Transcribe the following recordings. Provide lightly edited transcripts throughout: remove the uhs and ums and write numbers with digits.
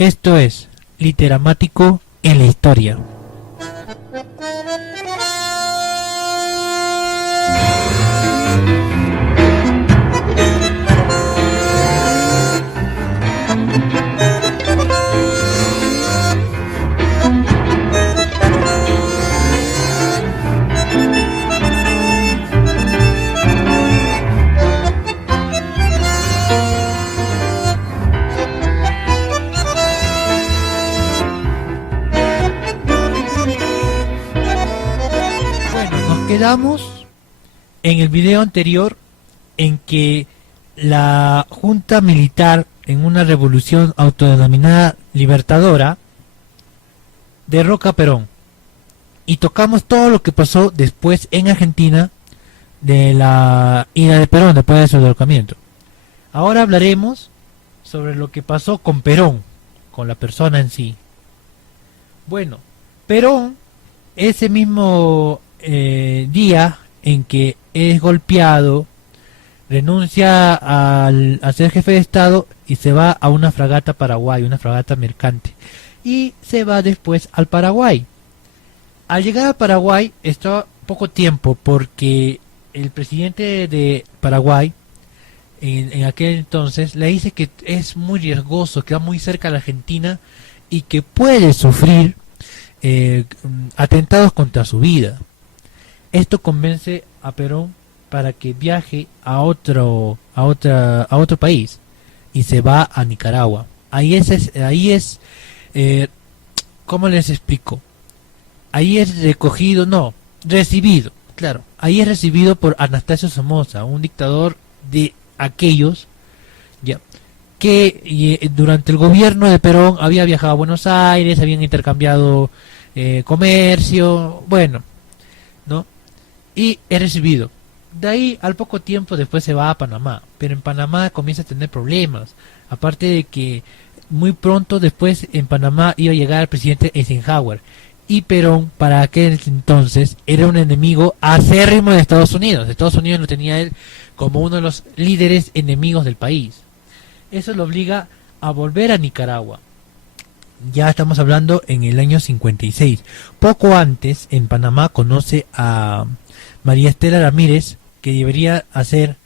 Esto es Literamático en la Historia. Quedamos en el video anterior en que la junta militar, en una revolución autodenominada libertadora, derroca a Perón, y tocamos todo lo que pasó después en Argentina de la ida de Perón después de su derrocamiento. Ahora hablaremos sobre lo que pasó con Perón, con la persona en sí. Bueno, Perón, ese mismo día en que es golpeado, renuncia a ser jefe de Estado y se va a una fragata Paraguay, una fragata mercante, y se va después al Paraguay. Al llegar al Paraguay está poco tiempo, porque el presidente de Paraguay en aquel entonces le dice que es muy riesgoso, que va muy cerca a la Argentina y que puede sufrir atentados contra su vida. Esto convence a Perón para que viaje a otro país, y se va a Nicaragua. Ahí es ¿cómo les explico? Ahí es recibido, claro. Ahí es recibido por Anastasio Somoza, un dictador de aquellos, ya, que durante el gobierno de Perón había viajado a Buenos Aires, habían intercambiado comercio, bueno, ¿no? Y es recibido. De ahí, al poco tiempo después, se va a Panamá, pero en Panamá comienza a tener problemas, aparte de que muy pronto después en Panamá iba a llegar el presidente Eisenhower, y Perón para aquel entonces era un enemigo acérrimo de Estados Unidos. Estados Unidos lo tenía él como uno de los líderes enemigos del país. Eso lo obliga a volver a Nicaragua. Ya estamos hablando en el año 56. Poco antes, en Panamá, conoce a María Estela Ramírez, que debería hacer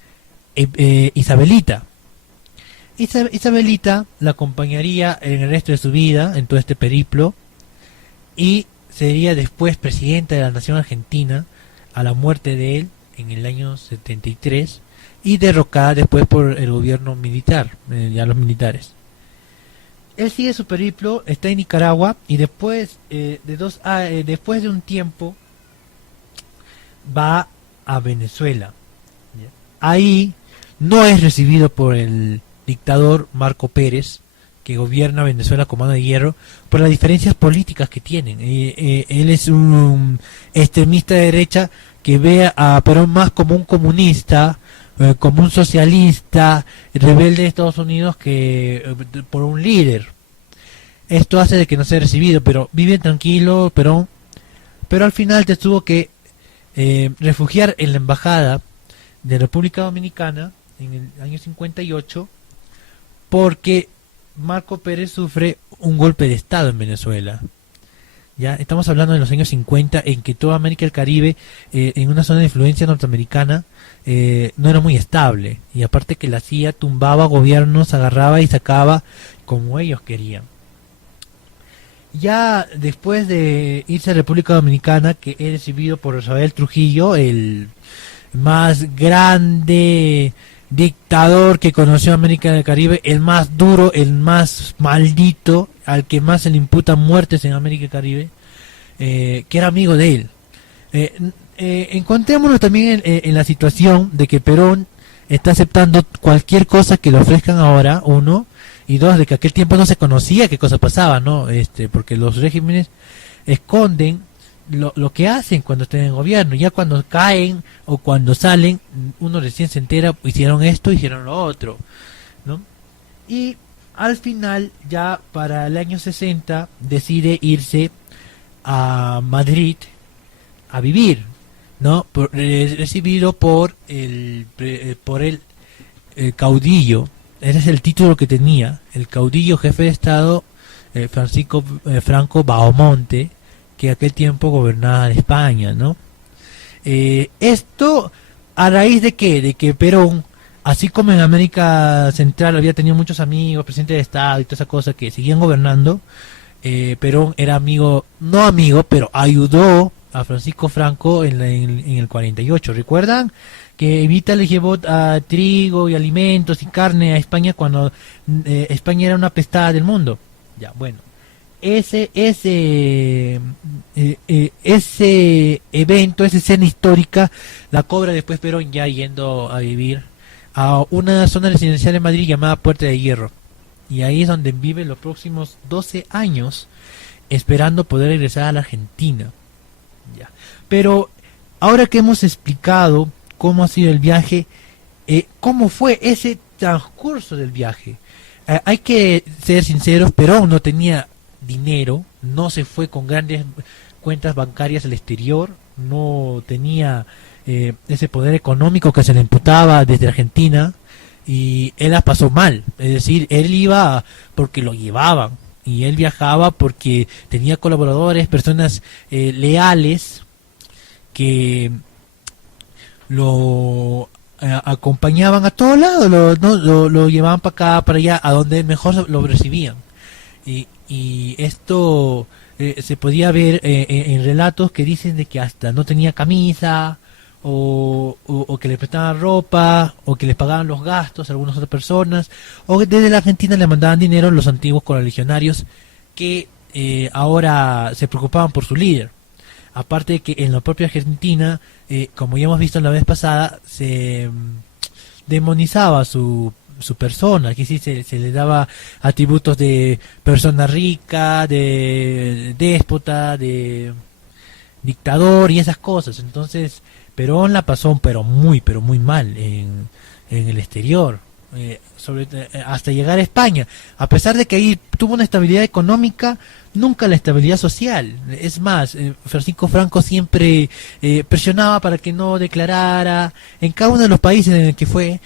Isabelita. Isabelita la acompañaría en el resto de su vida, en todo este periplo, y sería después presidenta de la nación argentina a la muerte de él en el año 73, y derrocada después por el gobierno militar, ya los militares. Él sigue su periplo, está en Nicaragua, y después después de un tiempo va a Venezuela. Ahí no es recibido por el dictador Marco Pérez, que gobierna Venezuela con mano de hierro, por las diferencias políticas que tienen. Él es un extremista de derecha que ve a Perón más como un comunista, como un socialista rebelde de Estados Unidos, que por un líder. Esto hace de que no sea recibido, pero vive tranquilo Perón, pero al final te tuvo que refugiar en la embajada de República Dominicana en el año 58, porque Marco Pérez sufre un golpe de estado en Venezuela. Ya estamos hablando de los años 50, en que toda América del Caribe, en una zona de influencia norteamericana, no era muy estable, y aparte que la CIA tumbaba gobiernos, agarraba y sacaba como ellos querían. Ya después de irse a República Dominicana, que es recibido por Rafael Trujillo, el más grande dictador que conoció América del Caribe, el más duro, el más maldito, al que más se le imputan muertes en América del Caribe, que era amigo de él. Encontrémonos también en la situación de que Perón está aceptando cualquier cosa que le ofrezcan ahora, uno, y dos, de que aquel tiempo no se conocía qué cosa pasaba, ¿no? Porque los regímenes esconden lo que hacen cuando están en gobierno. Ya cuando caen o cuando salen, uno recién se entera, hicieron esto, hicieron lo otro, ¿no? Y al final, ya para el año 60, decide irse a Madrid a vivir, ¿no? Recibido por el caudillo. Ese es el título que tenía, el caudillo jefe de Estado Francisco Franco Bahamonte, que aquel tiempo gobernaba España, ¿no? Esto a raíz de qué, de que Perón, así como en América Central había tenido muchos amigos, presidentes de Estado y toda esa cosa que seguían gobernando, Perón era amigo, no amigo, pero ayudó a Francisco Franco en el 48. ¿Recuerdan? Que Evita le llevó trigo y alimentos y carne a España cuando España era una pestada del mundo. Ya, bueno. Ese evento, esa escena histórica, la cobra después Perón ya yendo a vivir a una zona residencial en Madrid llamada Puerta de Hierro. Y ahí es donde vive los próximos 12 años esperando poder regresar a la Argentina. Ya. Pero ahora que hemos explicado cómo ha sido el viaje, cómo fue ese transcurso del viaje, hay que ser sinceros, Perón no tenía dinero, no se fue con grandes cuentas bancarias al exterior, no tenía ese poder económico que se le imputaba desde Argentina, y él la pasó mal, es decir, él iba porque lo llevaban, y él viajaba porque tenía colaboradores, personas leales que lo acompañaban a todos lados, lo llevaban para acá, para allá, a donde mejor lo recibían. Y esto se podía ver en relatos que dicen de que hasta no tenía camisa, o que le prestaban ropa, o que les pagaban los gastos a algunas otras personas, o que desde la Argentina le mandaban dinero los antiguos correligionarios que ahora se preocupaban por su líder. Aparte de que en la propia Argentina, como ya hemos visto la vez pasada, se demonizaba su persona, que sí se le daba atributos de persona rica, de déspota, de dictador y esas cosas. Entonces Perón la pasó pero muy mal en el exterior, hasta llegar a España, a pesar de que ahí tuvo una estabilidad económica, nunca la estabilidad social. Es más, Francisco Franco siempre presionaba para que no declarara. En cada uno de los países en el que fue,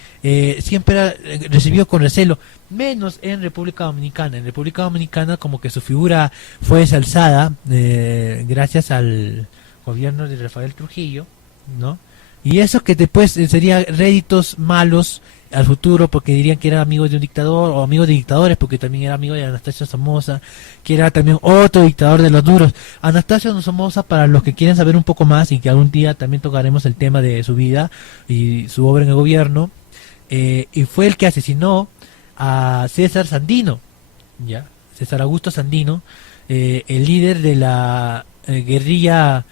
siempre recibió con recelo, menos en República Dominicana. En República Dominicana como que su figura fue exalzada gracias al gobierno de Rafael Trujillo, ¿no? Y eso que después sería réditos malos al futuro, porque dirían que era amigo de un dictador, o amigo de dictadores, porque también era amigo de Anastasio Somoza, que era también otro dictador de los duros. Anastasio Somoza, para los que quieren saber un poco más, y que algún día también tocaremos el tema de su vida y su obra en el gobierno, y fue el que asesinó a César Sandino, ya, César Augusto Sandino, el líder de la guerrilla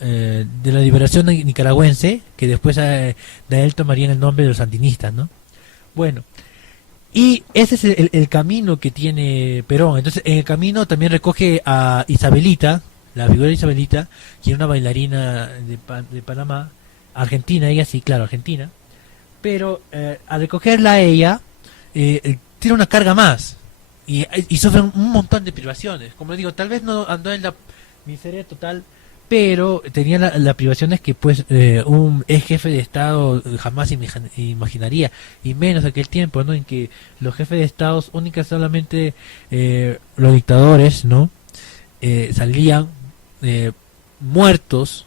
de la liberación nicaragüense, que después de él tomarían el nombre de los sandinistas, ¿no? Bueno, y ese es el camino que tiene Perón. Entonces, en el camino también recoge a Isabelita, la figura de Isabelita, que era una bailarina de Panamá, argentina, ella sí, claro, argentina, pero al recogerla a ella, tiene una carga más, y sufre un montón de privaciones. Como digo, tal vez no andó en la miseria total, pero tenía las privaciones que pues un ex jefe de Estado jamás imaginaría, y menos aquel tiempo, ¿no? En que los jefes de Estado únicas solamente los dictadores, ¿no? Salían muertos,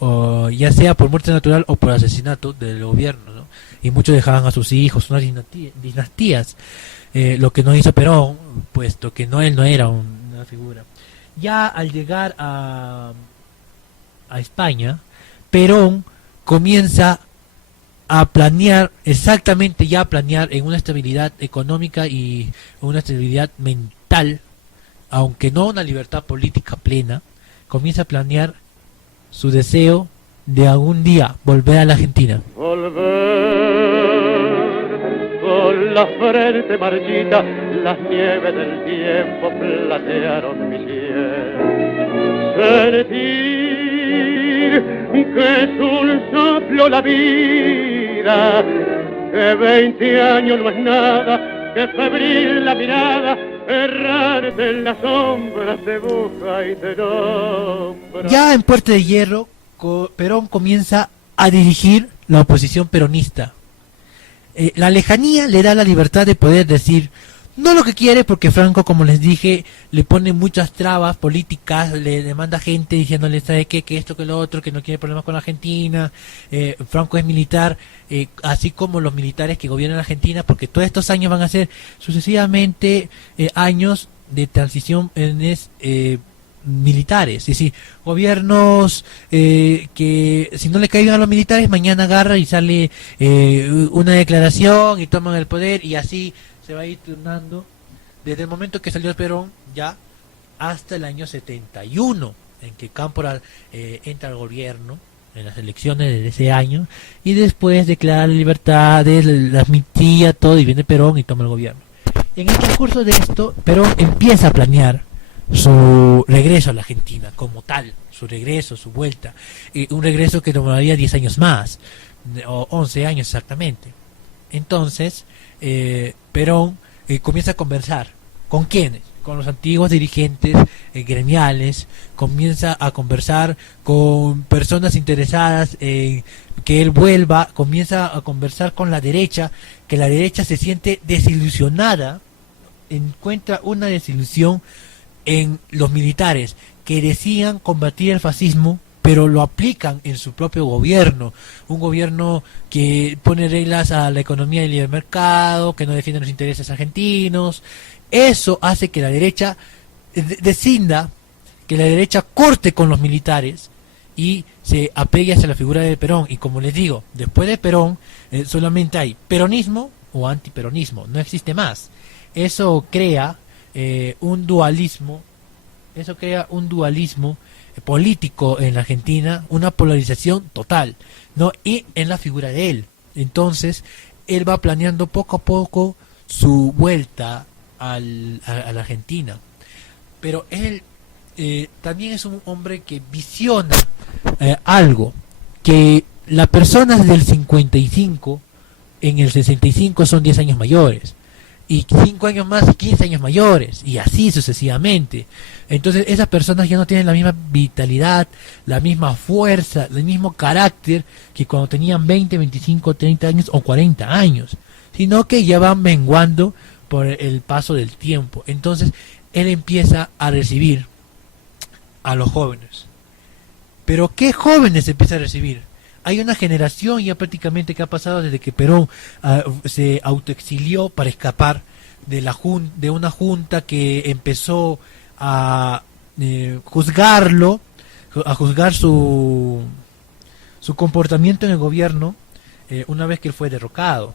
o ya sea por muerte natural o por asesinato del gobierno, ¿no? Y muchos dejaban a sus hijos, unas dinastías, lo que no hizo Perón, puesto que él no era una figura. Ya al llegar a España, Perón comienza a planear, exactamente ya a planear en una estabilidad económica y una estabilidad mental, aunque no una libertad política plena, comienza a planear su deseo de algún día volver a la Argentina. Volver con la frente marchita, las nieves del tiempo platearon mi piel. Sentir que es un soplo la vida, que 20 años no es nada, que febril la mirada, errarte en las sombras te busca y te nombra. Ya en Puerta de Hierro, Perón comienza a dirigir la oposición peronista. La lejanía le da la libertad de poder decir: No lo que quiere, porque Franco, como les dije, le pone muchas trabas políticas, le demanda gente diciéndole, ¿sabe qué? Que esto, que lo otro, que no quiere problemas con la Argentina. Franco es militar, así como los militares que gobiernan Argentina, porque todos estos años van a ser sucesivamente años de transición militares, es decir, gobiernos que si no le caigan a los militares, mañana agarra y sale una declaración y toman el poder, y así se va a ir turnando desde el momento que salió Perón ya hasta el año 71, en que Cámpora entra al gobierno en las elecciones de ese año, y después declara la libertad, la amnistía, todo, y viene Perón y toma el gobierno. En el transcurso de esto, Perón empieza a planear su regreso a la Argentina como tal, su regreso, su vuelta, un regreso que tomaría 10 años más, o 11 años exactamente. Entonces, Perón comienza a conversar. ¿Con quiénes? Con los antiguos dirigentes gremiales, comienza a conversar con personas interesadas en que él vuelva, comienza a conversar con la derecha, que la derecha se siente desilusionada, encuentra una desilusión en los militares que decían combatir el fascismo, pero lo aplican en su propio gobierno, un gobierno que pone reglas a la economía del libre mercado, que no defiende los intereses argentinos. Eso hace que la derecha descinda, que la derecha corte con los militares y se apegue hacia la figura de Perón. Y como les digo, después de Perón solamente hay peronismo o antiperonismo, no existe más. Eso crea un dualismo, político en la Argentina, una polarización total, ¿no? Y en la figura de él. Entonces, él va planeando poco a poco su vuelta a la Argentina. Pero él también es un hombre que visiona algo, que las personas del 55 en el 65 son 10 años mayores, y 5 años más, 15 años mayores, y así sucesivamente. Entonces esas personas ya no tienen la misma vitalidad, la misma fuerza, el mismo carácter que cuando tenían 20, 25, 30 años o 40 años, sino que ya van menguando por el paso del tiempo. Entonces él empieza a recibir a los jóvenes. Pero ¿qué jóvenes empieza a recibir? Hay una generación ya prácticamente que ha pasado desde que Perón se autoexilió para escapar de una junta que empezó a juzgarlo, a juzgar su comportamiento en el gobierno una vez que él fue derrocado.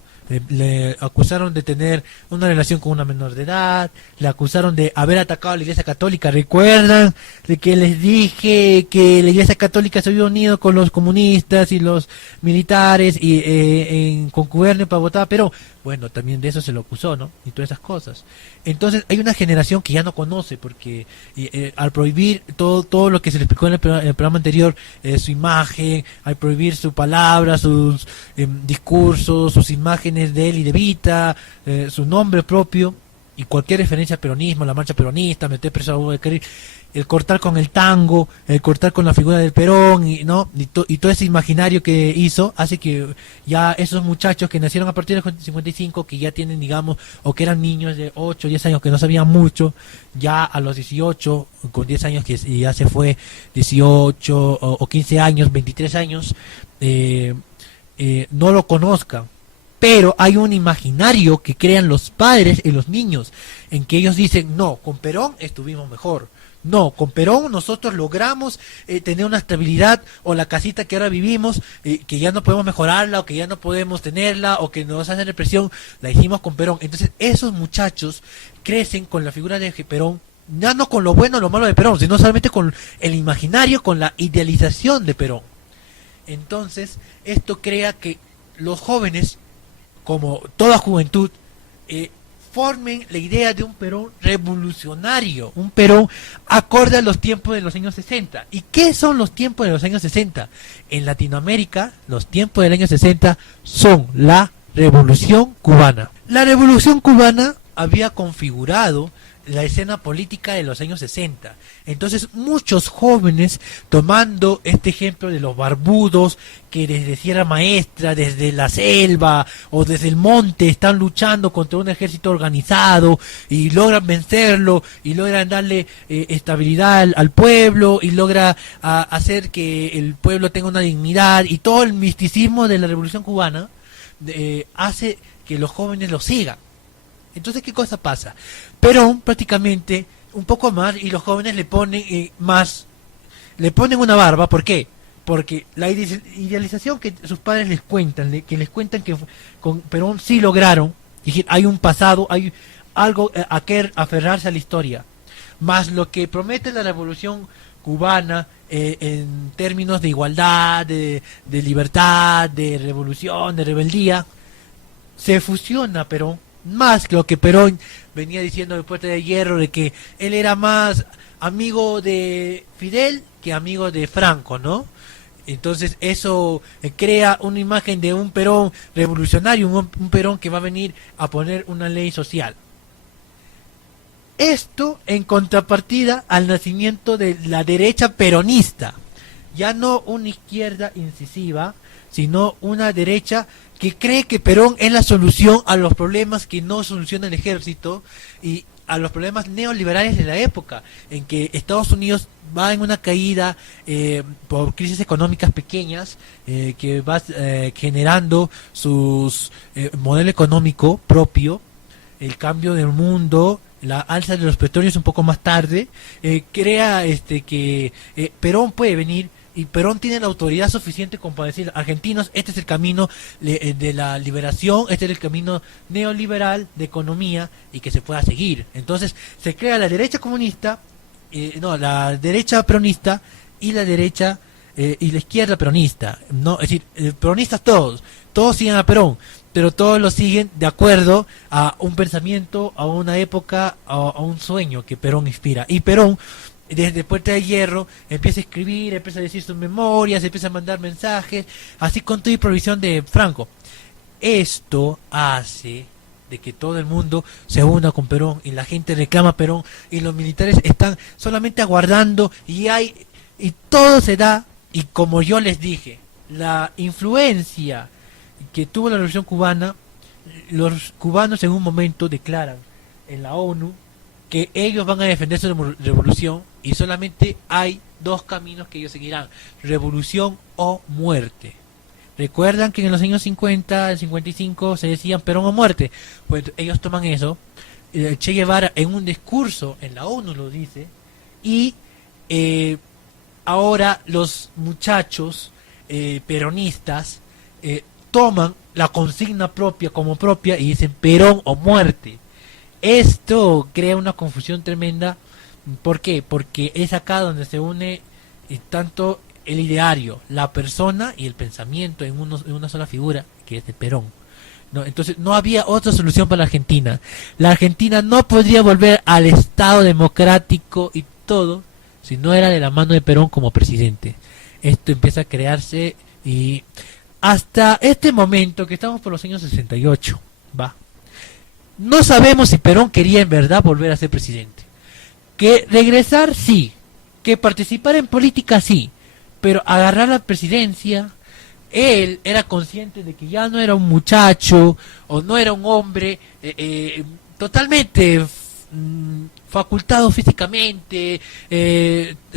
Le acusaron de tener una relación con una menor de edad, le acusaron de haber atacado a la Iglesia Católica. ¿Recuerdan de que les dije que la Iglesia Católica se había unido con los comunistas y los militares y en concubernio para votar? Pero bueno, también de eso se lo acusó, ¿no? Y todas esas cosas. Entonces hay una generación que ya no conoce, porque al prohibir todo lo que se le explicó en el programa anterior, su imagen, al prohibir su palabra, sus discursos, sus imágenes de él y de Vita, su nombre propio y cualquier referencia al peronismo, la marcha peronista, meter preso a Hugo de Carril, el cortar con el tango, el cortar con la figura del Perón, y todo ese imaginario que hizo, hace que ya esos muchachos que nacieron a partir del 55, que ya tienen, digamos, o que eran niños de 8, 10 años que no sabían mucho, ya a los 18, con 10 años que ya se fue, 18 o 15 años, 23 años, no lo conozcan. Pero hay un imaginario que crean los padres y los niños, en que ellos dicen, no, con Perón estuvimos mejor, no, con Perón nosotros logramos tener una estabilidad, o la casita que ahora vivimos, que ya no podemos mejorarla, o que ya no podemos tenerla, o que nos hacen represión, la hicimos con Perón. Entonces esos muchachos crecen con la figura de Perón, ya no con lo bueno o lo malo de Perón, sino solamente con el imaginario, con la idealización de Perón. Entonces esto crea que los jóvenes, como toda juventud, formen la idea de un Perón revolucionario, un Perón acorde a los tiempos de los años 60. ¿Y qué son los tiempos de los años 60? En Latinoamérica, los tiempos del año 60 son la Revolución Cubana. La Revolución Cubana había configurado la escena política de los años 60. Entonces muchos jóvenes, tomando este ejemplo de los barbudos que desde Sierra Maestra, desde la selva o desde el monte están luchando contra un ejército organizado y logran vencerlo y logran darle estabilidad al pueblo y logra hacer que el pueblo tenga una dignidad, y todo el misticismo de la Revolución Cubana hace que los jóvenes lo sigan. Entonces, ¿qué cosa pasa? Perón prácticamente un poco más, y los jóvenes le ponen le ponen una barba. ¿Por qué? Porque la idealización que sus padres les cuentan, que con Perón sí lograron, es decir, hay un pasado, hay algo a que aferrarse a la historia, más lo que promete la Revolución Cubana en términos de igualdad, de libertad, de revolución, de rebeldía, se fusiona Perón, más que lo que Perón venía diciendo en el Puente de Hierro, de que él era más amigo de Fidel que amigo de Franco, ¿no? Entonces eso crea una imagen de un Perón revolucionario, un Perón que va a venir a poner una ley social. Esto en contrapartida al nacimiento de la derecha peronista, ya no una izquierda incisiva, sino una derecha que cree que Perón es la solución a los problemas que no soluciona el ejército y a los problemas neoliberales de la época, en que Estados Unidos va en una caída por crisis económicas pequeñas, que va generando sus modelo económico propio, el cambio del mundo, la alza de los petróleos un poco más tarde, crea que Perón puede venir, y Perón tiene la autoridad suficiente como para decir: argentinos, este es el camino de la liberación, este es el camino neoliberal de economía y que se pueda seguir. Entonces se crea la derecha comunista, la derecha peronista y la derecha y la izquierda peronista, no, es decir, peronistas todos siguen a Perón, pero todos lo siguen de acuerdo a un pensamiento, a una época, a un sueño que Perón inspira. Y Perón, desde Puerta de Hierro, empieza a escribir, empieza a decir sus memorias, empieza a mandar mensajes, así con toda y provisión de Franco. Esto hace de que todo el mundo se una con Perón, y la gente reclama a Perón, y los militares están solamente aguardando, y todo se da. Y como yo les dije, la influencia que tuvo la Revolución Cubana, los cubanos en un momento declaran en la ONU que ellos van a defender su revolución, y solamente hay dos caminos que ellos seguirán: revolución o muerte. Recuerdan que en los años 50, el 55 se decían Perón o muerte. Pues ellos toman eso, Che Guevara en un discurso en la ONU lo dice, y ahora los muchachos peronistas toman la consigna como propia y dicen Perón o muerte. Esto crea una confusión tremenda. ¿Por qué? Porque es acá donde se une tanto el ideario, la persona y el pensamiento en una sola figura, que es de Perón, ¿no? Entonces no había otra solución para la Argentina. La Argentina no podría volver al Estado democrático y todo si no era de la mano de Perón como presidente. Esto empieza a crearse, y hasta este momento, que estamos por los años 68, no sabemos si Perón quería en verdad volver a ser presidente. Que regresar sí, que participar en política sí, pero agarrar la presidencia, él era consciente de que ya no era un muchacho o no era un hombre totalmente facultado físicamente,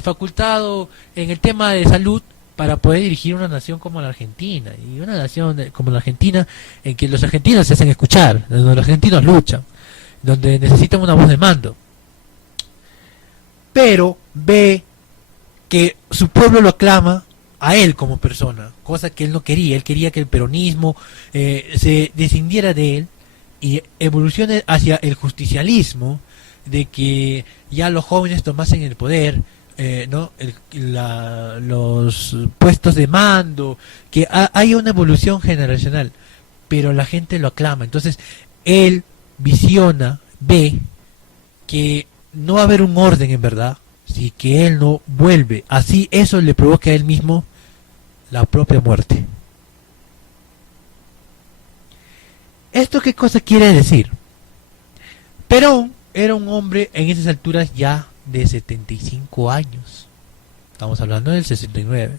facultado en el tema de salud para poder dirigir una nación como la Argentina, y una nación como la Argentina en que los argentinos se hacen escuchar, donde los argentinos luchan, donde necesitan una voz de mando. Pero ve que su pueblo lo aclama a él como persona, cosa que él no quería. Él quería que el peronismo se descindiera de él y evolucione hacia el justicialismo, de que ya los jóvenes tomasen el poder, los puestos de mando, que hay una evolución generacional, pero la gente lo aclama. Entonces él visiona, ve que no va a haber un orden en verdad si que él no vuelve. Así eso le provoca a él mismo la propia muerte. ¿Esto qué cosa quiere decir? Perón era un hombre en esas alturas ya de 75 años. Estamos hablando del 69.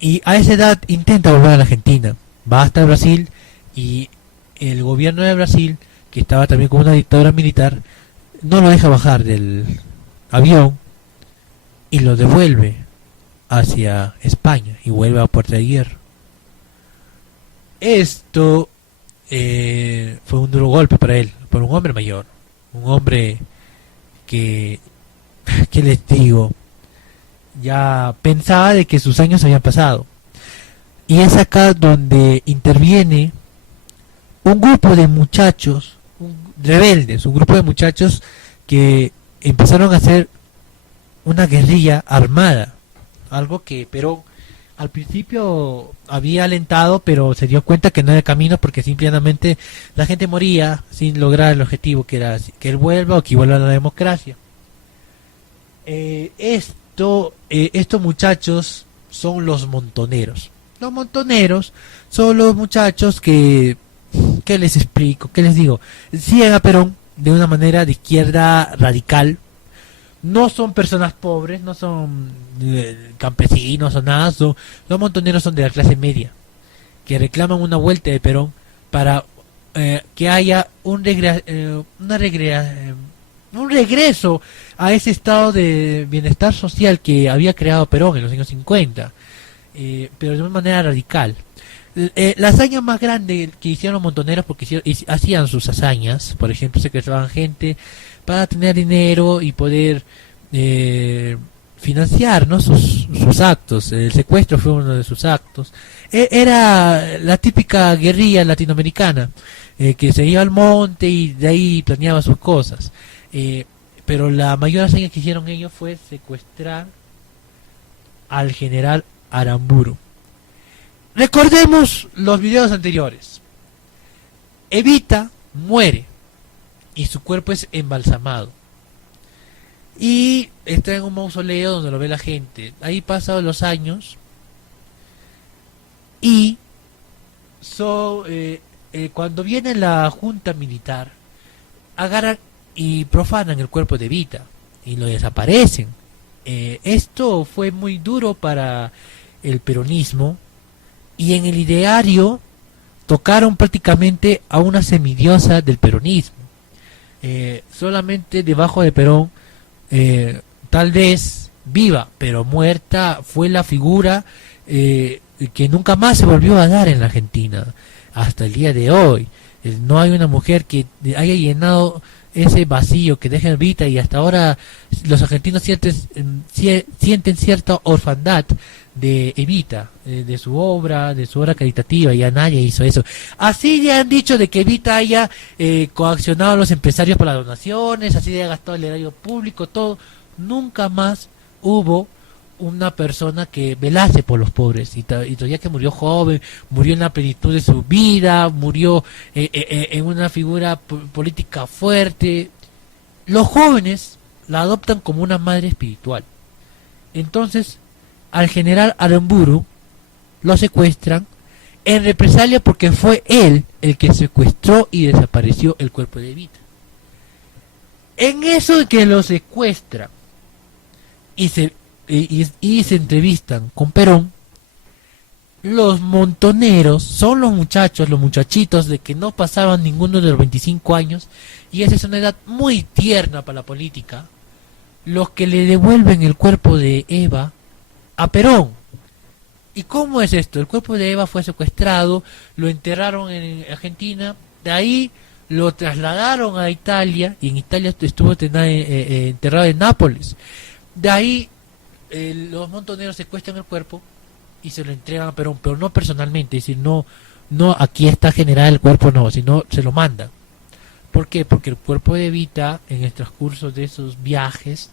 Y a esa edad intenta volver a la Argentina. Va hasta Brasil y el gobierno de Brasil, que estaba también con una dictadura militar, no lo deja bajar del avión y lo devuelve hacia España y vuelve a Puerta de Hierro. Esto fue un duro golpe para él, por un hombre mayor, un hombre que, ¿qué les digo? Ya pensaba de que sus años habían pasado. Y es acá donde interviene un grupo de muchachos, rebeldes, un grupo de muchachos que empezaron a hacer una guerrilla armada, algo que Perón al principio había alentado, pero se dio cuenta que no era camino, porque simplemente la gente moría sin lograr el objetivo, que era que él vuelva o que vuelva a la democracia. Estos muchachos son los montoneros. Los montoneros son los muchachos que, ¿qué les explico? ¿Qué les digo? Siguen a Perón de una manera de izquierda radical. No son personas pobres, no son campesinos o nada. Los montoneros son de la clase media, que reclaman una vuelta de Perón para que haya un regreso a ese estado de bienestar social que había creado Perón en los años 50, pero de una manera radical. La hazaña más grande que hicieron los montoneros, porque hacían sus hazañas, por ejemplo, secuestraban gente para tener dinero y poder financiar, ¿no?, sus actos. El secuestro fue uno de sus actos. Era la típica guerrilla latinoamericana, que se iba al monte y de ahí planeaba sus cosas. Pero la mayor hazaña que hicieron ellos fue secuestrar al general Aramburu. Recordemos los videos anteriores. Evita muere y su cuerpo es embalsamado y está en un mausoleo donde lo ve la gente. Ahí pasados los años y cuando viene la junta militar, agarran y profanan el cuerpo de Evita y lo desaparecen. Esto fue muy duro para el peronismo, y en el ideario tocaron prácticamente a una semidiosa del peronismo. Solamente debajo de Perón, tal vez viva pero muerta, fue la figura que nunca más se volvió a dar en la Argentina hasta el día de hoy. No hay una mujer que haya llenado ese vacío que deja Evita, y hasta ahora los argentinos sienten cierta orfandad de Evita, de su obra caritativa. Ya nadie hizo eso. Así le han dicho de que Evita haya coaccionado a los empresarios para las donaciones, así le haya gastado el erario público, todo. Nunca más hubo una persona que velase por los pobres, y todavía que murió joven, murió en la plenitud de su vida, murió en una figura política fuerte. Los jóvenes la adoptan como una madre espiritual. Entonces al general Aramburu lo secuestran en represalia, porque fue él el que secuestró y desapareció el cuerpo de Evita. En eso de que lo secuestran y se entrevistan con Perón, los montoneros son los muchachitos de que no pasaban ninguno de los 25 años, y esa es una edad muy tierna para la política, los que le devuelven el cuerpo de Eva a Perón. ¿Y cómo es esto? El cuerpo de Eva fue secuestrado, lo enterraron en Argentina, de ahí lo trasladaron a Italia, y en Italia estuvo enterrado en Nápoles. De ahí los montoneros secuestran el cuerpo y se lo entregan a Perón, pero no personalmente, es decir, no aquí está general el cuerpo, no, sino se lo mandan. ¿Por qué? Porque el cuerpo de Evita, en el transcurso de esos viajes,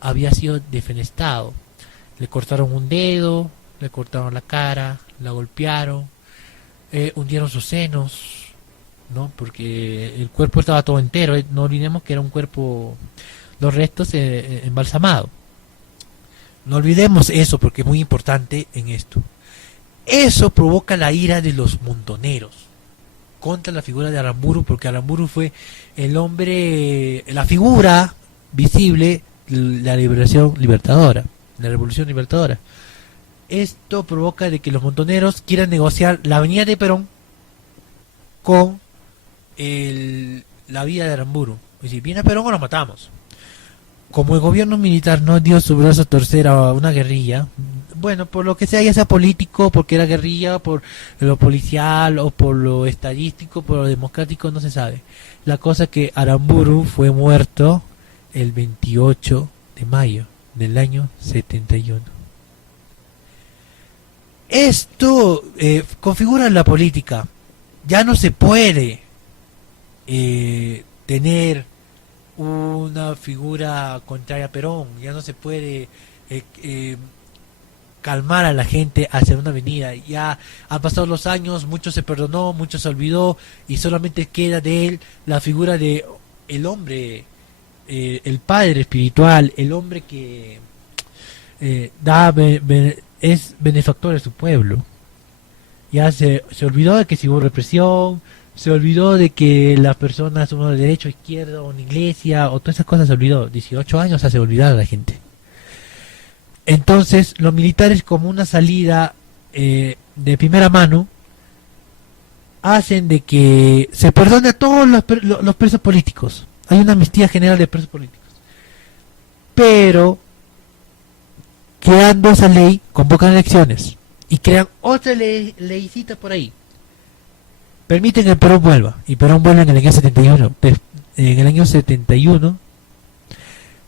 había sido defenestrado. Le cortaron un dedo, le cortaron la cara, la golpearon, hundieron sus senos, ¿no? Porque el cuerpo estaba todo entero. No olvidemos que era un cuerpo, los restos embalsamados. No olvidemos eso, porque es muy importante en esto. Eso provoca la ira de los montoneros. contra la figura de Aramburu, porque Aramburu fue el hombre, la figura visible de la liberación libertadora, la revolución libertadora. Esto provoca de que los montoneros quieran negociar la avenida de Perón con la vía de Aramburu. Es decir, viene a Perón o lo matamos. Como el gobierno militar no dio su brazo a torcer a una guerrilla, bueno, por lo que sea, ya sea político, porque era guerrilla, por lo policial o por lo estadístico, por lo democrático, no se sabe. La cosa que Aramburu fue muerto el 28 de mayo del año 71. Esto configura la política. Ya no se puede tener una figura contraria a Perón, ya no se puede calmar a la gente hacia una avenida. Ya han pasado los años, mucho se perdonó, mucho se olvidó, y solamente queda de él la figura de el hombre, el padre espiritual, el hombre que es benefactor de su pueblo. Ya se olvidó de que si hubo represión, se olvidó de que las personas son de derecho, izquierda, o una iglesia, o todas esas cosas se olvidó. 18 años hace olvidar a la gente. Entonces, los militares, como una salida de primera mano, hacen de que se perdone a todos los presos políticos. Hay una amnistía general de presos políticos. Pero, creando esa ley, convocan elecciones y crean otra leycita por ahí. Permiten que Perón vuelva, y Perón vuelve en el año 71. En el año 71,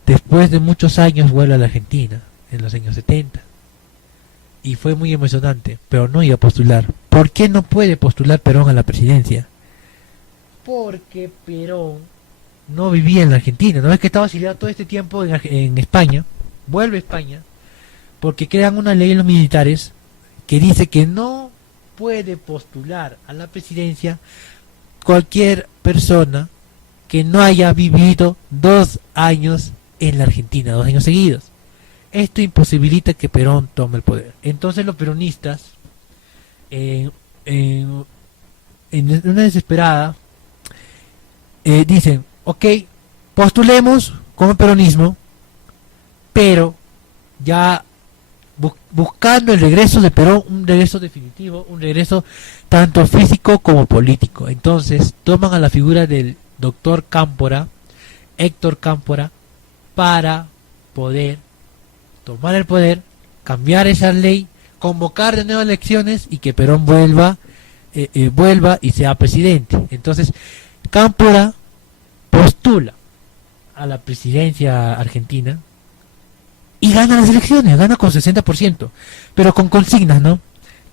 después de muchos años, vuelve a la Argentina, en los años 70. Y fue muy emocionante, pero no iba a postular. ¿Por qué no puede postular Perón a la presidencia? Porque Perón no vivía en la Argentina, no es que estaba exiliado todo este tiempo en España, vuelve a España, porque crean una ley en los militares que dice que no puede postular a la presidencia cualquier persona que no haya vivido 2 años en la Argentina, 2 años seguidos. Esto imposibilita que Perón tome el poder. Entonces los peronistas, en una desesperada, dicen, ok, postulemos como peronismo, pero ya buscando el regreso de Perón, un regreso definitivo, un regreso tanto físico como político. Entonces toman a la figura del doctor Cámpora, Héctor Cámpora, para poder tomar el poder, cambiar esa ley, convocar de nuevo elecciones y que Perón vuelva y sea presidente. Entonces Cámpora postula a la presidencia argentina y gana las elecciones, gana con 60%, pero con consignas, ¿no?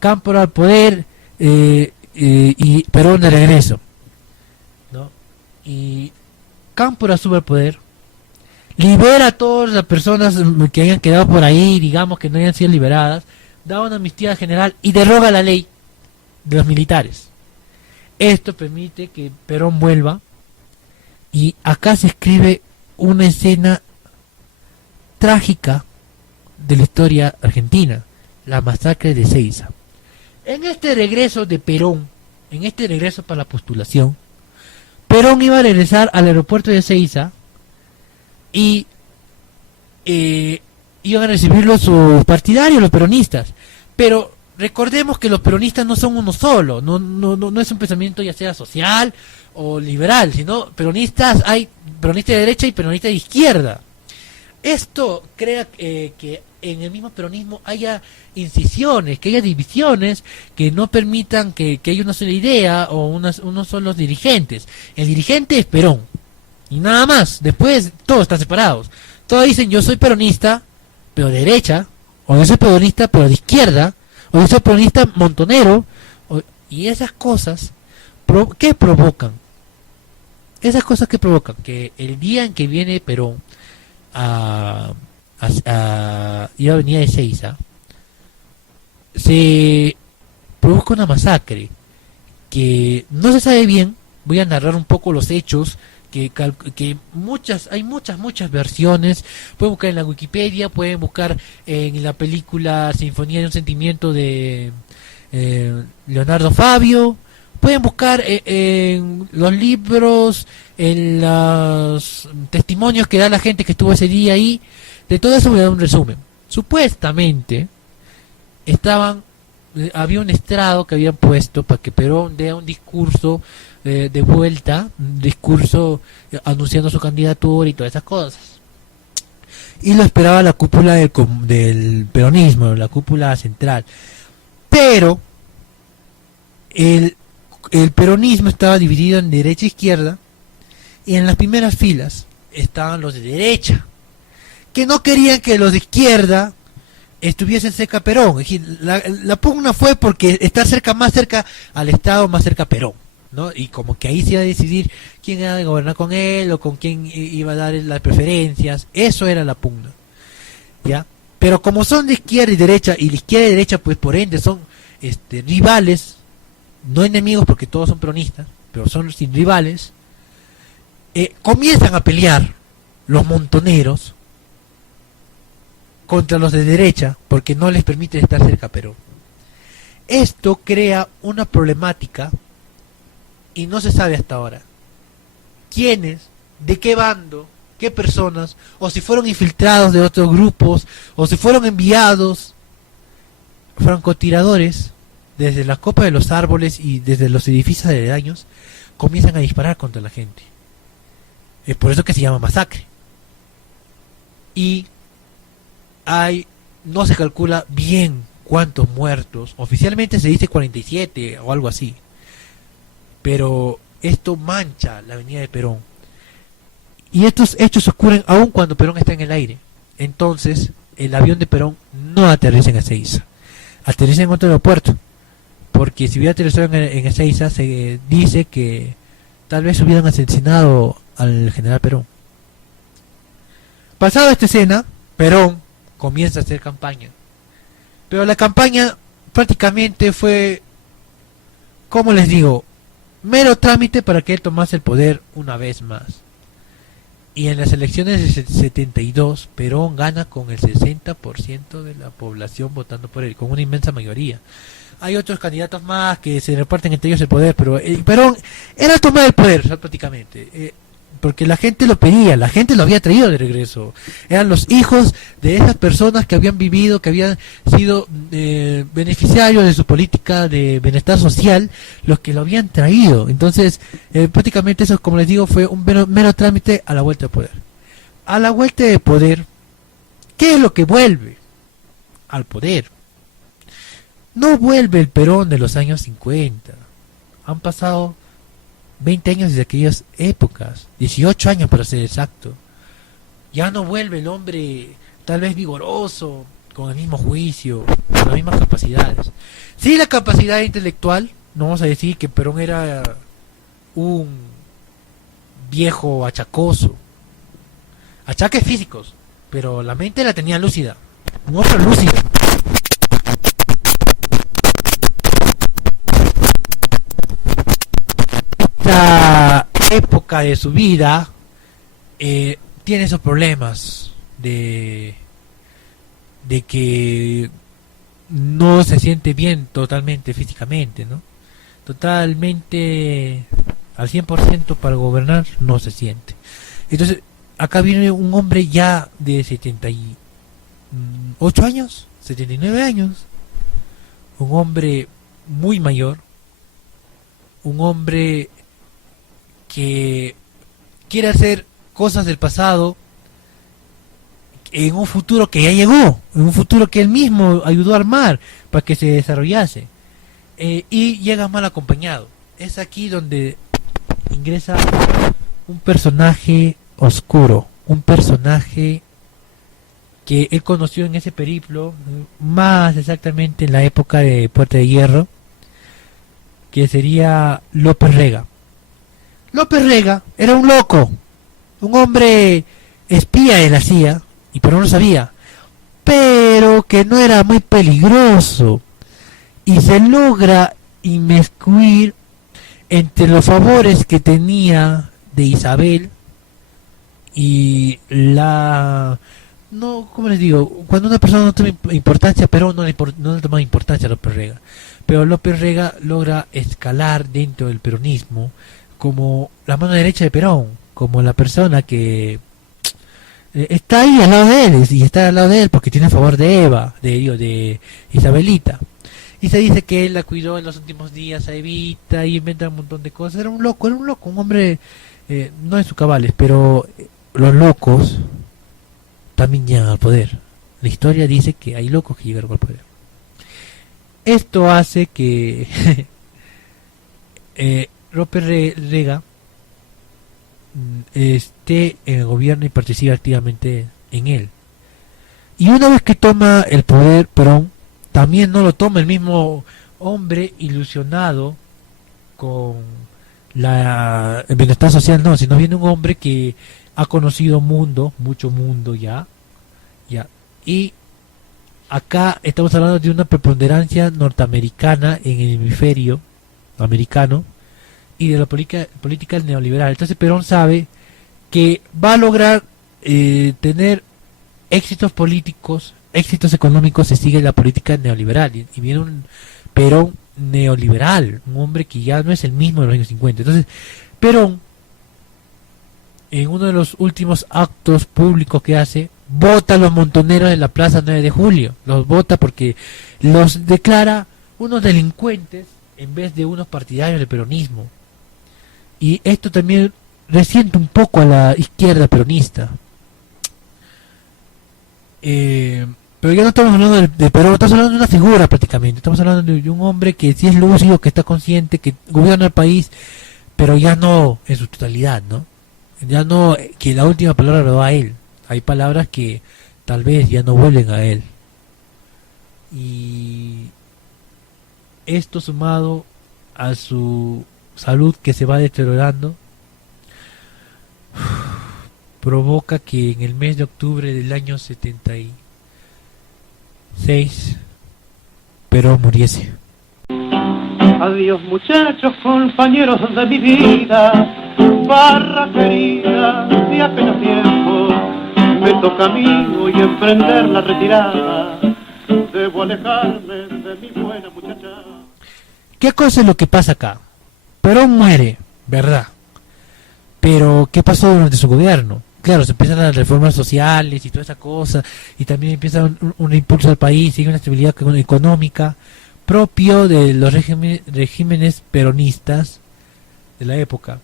Cámpora al poder y Perón de regreso, ¿no? Y Cámpora sube al poder, libera a todas las personas que hayan quedado por ahí, digamos que no hayan sido liberadas, da una amnistía general y deroga la ley de los militares. Esto permite que Perón vuelva, y acá se escribe una escena trágica de la historia argentina, la masacre de Ezeiza. En este regreso de Perón, en este regreso para la postulación, Perón iba a regresar al aeropuerto de Ezeiza y iban a recibirlo sus partidarios, los peronistas. Pero recordemos que los peronistas no son uno solo, no es un pensamiento ya sea social o liberal, sino peronistas, hay peronistas de derecha y peronistas de izquierda. Esto crea que en el mismo peronismo haya incisiones, que haya divisiones que no permitan que haya una sola idea o unos solos dirigentes. El dirigente es Perón y nada más. Después todos están separados. Todos dicen yo soy peronista pero de derecha, o yo soy peronista pero de izquierda, o yo soy peronista montonero, y esas cosas ¿qué provocan? Esas cosas que provocan que el día en que viene Perón iba a venir a Ezeiza, se produzca una masacre que no se sabe bien. Voy a narrar un poco los hechos, que hay muchas versiones. Pueden buscar en la Wikipedia, pueden buscar en la película Sinfonía de un Sentimiento de Leonardo Fabio, pueden buscar en los libros, en los testimonios que da la gente que estuvo ese día ahí. De todo eso voy a dar un resumen. Supuestamente había un estrado que habían puesto para que Perón dé un discurso de vuelta, un discurso anunciando su candidatura y todas esas cosas. Y lo esperaba la cúpula del peronismo, la cúpula central. Pero el peronismo estaba dividido en derecha e izquierda, y en las primeras filas estaban los de derecha, que no querían que los de izquierda estuviesen cerca a Perón. Es decir, la pugna fue porque está más cerca al Estado, más cerca a Perón, ¿no? Y como que ahí se iba a decidir quién iba a gobernar con él o con quién iba a dar las preferencias. Eso era la pugna, ¿ya? Pero como son de izquierda y derecha, y la izquierda y derecha pues por ende son rivales, no enemigos porque todos son peronistas, pero son rivales, comienzan a pelear los montoneros contra los de derecha porque no les permite estar cerca a Perón. Esto crea una problemática y no se sabe hasta ahora quiénes, de qué bando, qué personas, o si fueron infiltrados de otros grupos, o si fueron enviados francotiradores desde la copa de los árboles y desde los edificios aledaños, comienzan a disparar contra la gente. Es por eso que se llama masacre. Y no se calcula bien cuántos muertos. Oficialmente se dice 47 o algo así. Pero esto mancha la avenida de Perón. Y estos hechos ocurren aún cuando Perón está en el aire. Entonces, el avión de Perón no aterriza en Ezeiza. Aterriza en otro aeropuerto. Porque si hubiera aterrizado en Ezeiza, se dice que tal vez hubieran asesinado al general Perón. Pasada esta escena, Perón comienza a hacer campaña. Pero la campaña prácticamente fue, como les digo, mero trámite para que él tomase el poder una vez más. Y en las elecciones de 72, Perón gana con el 60% de la población votando por él, con una inmensa mayoría. Hay otros candidatos más que se reparten entre ellos el poder, pero Perón era tomar el poder, o sea, prácticamente. Porque la gente lo pedía, la gente lo había traído de regreso. Eran los hijos de esas personas que habían vivido, que habían sido beneficiarios de su política de bienestar social, los que lo habían traído. Entonces, prácticamente eso, como les digo, fue un mero trámite a la vuelta de poder. A la vuelta de poder, ¿qué es lo que vuelve al poder? No vuelve el Perón de los años 50. Han pasado 20 años desde aquellas épocas, 18 años para ser exacto. Ya no vuelve el hombre tal vez vigoroso, con el mismo juicio, con las mismas capacidades. Sí, la capacidad intelectual, no vamos a decir que Perón era un viejo achacoso, achaques físicos, pero la mente la tenía lúcida, un hombre lúcido. Esta época de su vida tiene esos problemas de que no se siente bien totalmente físicamente, ¿no? Totalmente al 100% para gobernar no se siente. Entonces acá viene un hombre ya de 78 años, 79 años, un hombre muy mayor, un hombre que quiere hacer cosas del pasado en un futuro que ya llegó, en un futuro que él mismo ayudó a armar para que se desarrollase, y llega mal acompañado. Es aquí donde ingresa un personaje oscuro, un personaje que él conoció en ese periplo, más exactamente en la época de Puerta de Hierro, que sería López Rega. López Rega era un loco, un hombre espía de la CIA, y Perón lo sabía, pero que no era muy peligroso, y se logra inmiscuir entre los favores que tenía de Isabel y la... No, ¿cómo les digo? Cuando una persona no toma importancia, Perón no le toma importancia a López Rega. pero López Rega logra escalar dentro del peronismo como la mano derecha de Perón, como la persona que está ahí al lado de él, y está al lado de él porque tiene a favor de Eva, de Isabelita. Y se dice que él la cuidó en los últimos días a Evita y inventa un montón de cosas. Era un loco, un hombre no en sus cabales, pero los locos también llegan al poder. La historia dice que hay locos que llegaron al poder. Esto hace que López Rega esté en el gobierno y participe activamente en él. Y una vez que toma el poder, Perón también no lo toma el mismo hombre ilusionado con el bienestar social, no, sino viene un hombre que ha conocido mucho mundo ya, y acá estamos hablando de una preponderancia norteamericana en el hemisferio americano y de la política neoliberal. Entonces Perón sabe que va a lograr tener éxitos políticos, éxitos económicos, se sigue la política neoliberal y viene un Perón neoliberal, un hombre que ya no es el mismo de los años 50. Entonces Perón, en uno de los últimos actos públicos que hace, vota a los montoneros de la Plaza 9 de Julio, los vota porque los declara unos delincuentes en vez de unos partidarios del peronismo. Y esto también resiente un poco a la izquierda peronista. Pero ya no estamos hablando de Perón, estamos hablando de una figura prácticamente. Estamos hablando de un hombre que sí es lúcido, que está consciente, que gobierna el país, pero ya no en su totalidad, ¿no? Ya no, que la última palabra lo da a él. Hay palabras que tal vez ya no vuelven a él. Y esto sumado a su salud que se va deteriorando, provoca que en el mes de octubre del año 76 Perón muriese. Adiós muchachos, compañeros de mi vida, barra querida, de apenas tiempo, me toca a mí hoy emprender la retirada, debo alejarme de mi buena muchacha. ¿Qué cosa es lo que pasa acá? Perón muere, ¿verdad? Pero ¿qué pasó durante su gobierno? Claro, se empiezan las reformas sociales y toda esa cosa, y también empieza un impulso al país y una estabilidad económica propio de los regímenes peronistas de la época.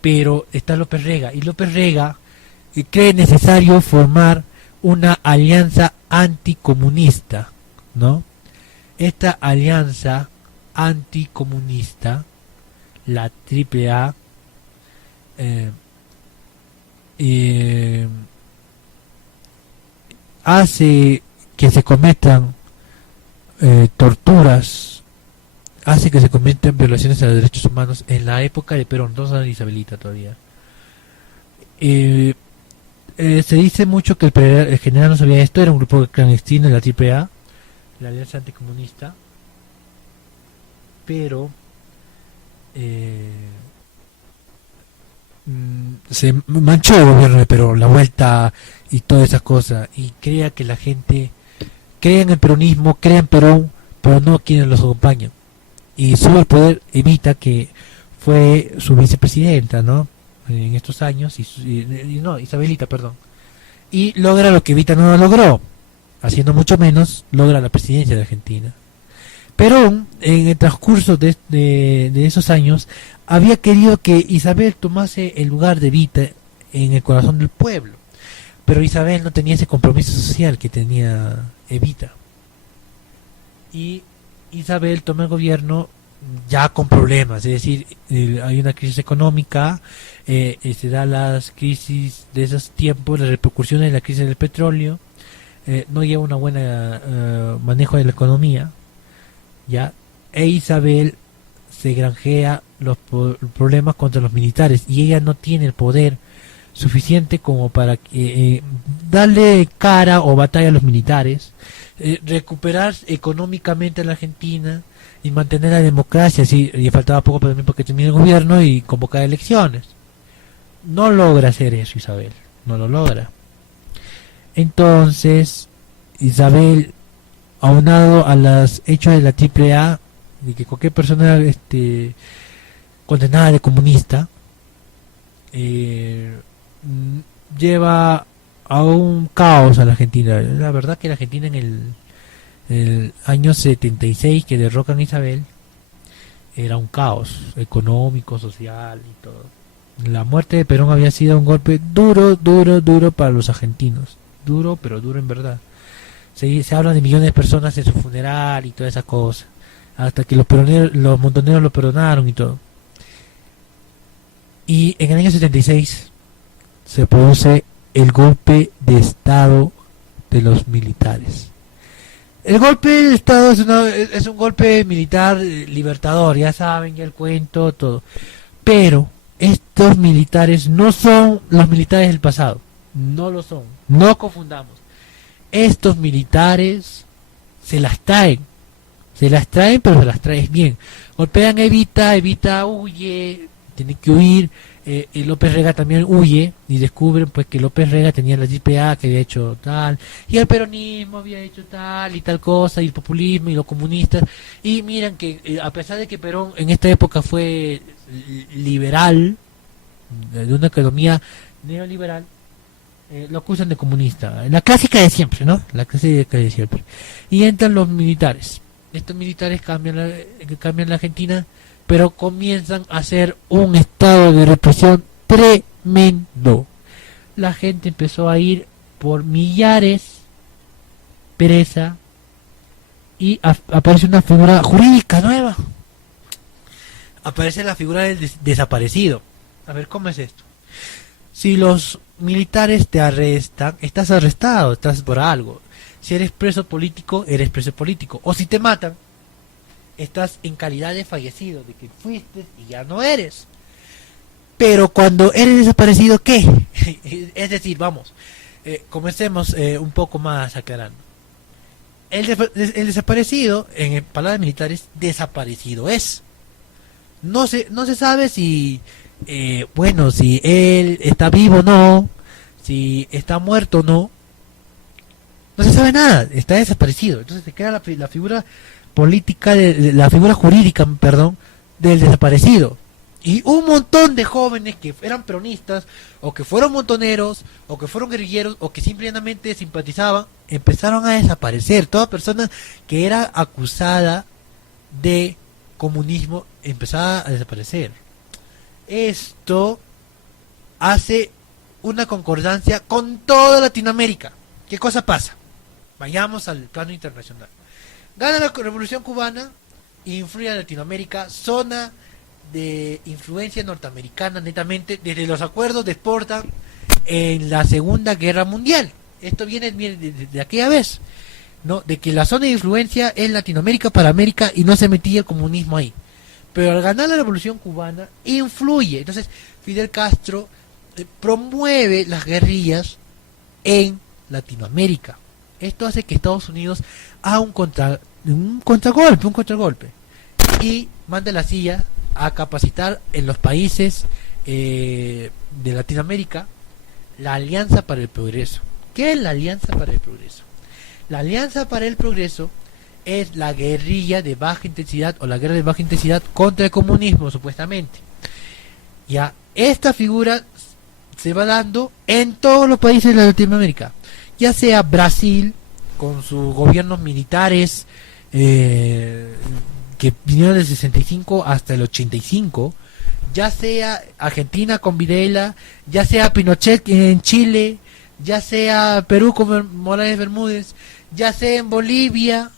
Pero está López Rega, y López Rega cree necesario formar una alianza anticomunista, ¿no? Esta alianza anticomunista, la AAA, hace que se cometan torturas, hace que se cometan violaciones a los derechos humanos en la época de Perón, no de Isabelita todavía. Se dice mucho que el general no sabía esto, era un grupo clandestino de la AAA, la Alianza Anticomunista, pero se manchó el gobierno de Perón, la vuelta y todas esas cosas, y crea que la gente crea en el peronismo, crea en Perón, pero no quienes los acompañan, y sube al poder Evita, que fue su vicepresidenta, ¿no?, en estos años, no, Isabelita, perdón, y logra lo que Evita no logró, haciendo mucho menos, logra la presidencia de Argentina. Perón, en el transcurso de esos años, había querido que Isabel tomase el lugar de Evita en el corazón del pueblo, pero Isabel no tenía ese compromiso social que tenía Evita, y Isabel toma el gobierno ya con problemas, es decir, hay una crisis económica, se da las crisis de esos tiempos, las repercusiones de la crisis del petróleo, no lleva una buena manejo de la economía, ya, e Isabel se granjea los problemas contra los militares, y ella no tiene el poder suficiente como para darle cara o batalla a los militares, recuperar económicamente a la Argentina y mantener la democracia. Sí, y faltaba poco también porque termine el gobierno y convocar elecciones. No logra hacer eso Isabel, no lo logra. Entonces Isabel, aunado a los hechos de la AAA, de que cualquier persona condenada de comunista lleva a un caos a la Argentina. La verdad que la Argentina en el año 76 que derrocan a Isabel era un caos económico, social y todo. La muerte de Perón había sido un golpe duro para los argentinos. Duro, pero duro en verdad. Se habla de millones de personas en su funeral y toda esa cosa. Hasta que los montoneros lo perdonaron y todo. Y en el año 76 se produce el golpe de estado de los militares. El golpe de estado es un golpe militar libertador, ya saben, ya el cuento, todo. Pero estos militares no son los militares del pasado, no lo son, no confundamos. Estos militares se las traen, pero se las traen bien. Golpean a Evita huye, tiene que huir. Y López Rega también huye y descubren pues que López Rega tenía la JPA que había hecho tal, y el peronismo había hecho tal y tal cosa, y el populismo y los comunistas, y miran que a pesar de que Perón en esta época fue liberal, de una economía neoliberal, lo acusan de comunista, la clásica de siempre, ¿no? La clásica de siempre. Y entran los militares. Estos militares cambian la Argentina, pero comienzan a hacer un estado de represión tremendo. La gente empezó a ir por millares presa y aparece una figura jurídica nueva. Aparece la figura del desaparecido. A ver, ¿cómo es esto? Si los militares te arrestan, estás arrestado, estás por algo. Si eres preso político, eres preso político. O si te matan, estás en calidad de fallecido, de que fuiste y ya no eres. Pero cuando eres desaparecido, ¿qué? Es decir, vamos, comencemos un poco más aclarando. El desaparecido, en palabras militares, desaparecido es. No se sabe si, si él está vivo o no, si está muerto o no. No se sabe nada, está desaparecido. Entonces se queda la figura política, la figura jurídica, perdón, del desaparecido. Y un montón de jóvenes que eran peronistas, o que fueron montoneros, o que fueron guerrilleros, o que simplemente simpatizaban, empezaron a desaparecer. Toda persona que era acusada de comunismo empezaba a desaparecer. Esto hace una concordancia con toda Latinoamérica. ¿Qué cosa pasa? Vayamos al plano internacional. Gana la Revolución Cubana, influye a Latinoamérica, zona de influencia norteamericana netamente, desde los acuerdos de Potsdam en la Segunda Guerra Mundial. Esto viene de aquella vez, ¿no? De que la zona de influencia es Latinoamérica para América y no se metía el comunismo ahí. Pero al ganar la Revolución Cubana, influye. Entonces, Fidel Castro promueve las guerrillas en Latinoamérica. Esto hace que Estados Unidos haga un contragolpe, y manda la CIA a capacitar en los países de Latinoamérica la Alianza para el Progreso. ¿Qué es la Alianza para el Progreso? La Alianza para el Progreso es la guerrilla de baja intensidad, o la guerra de baja intensidad contra el comunismo, supuestamente. Ya, esta figura se va dando en todos los países de Latinoamérica, ya sea Brasil con sus gobiernos militares que vinieron del 65 hasta el 85, ya sea Argentina con Videla, ya sea Pinochet en Chile, ya sea Perú con Morales Bermúdez, ya sea en Bolivia,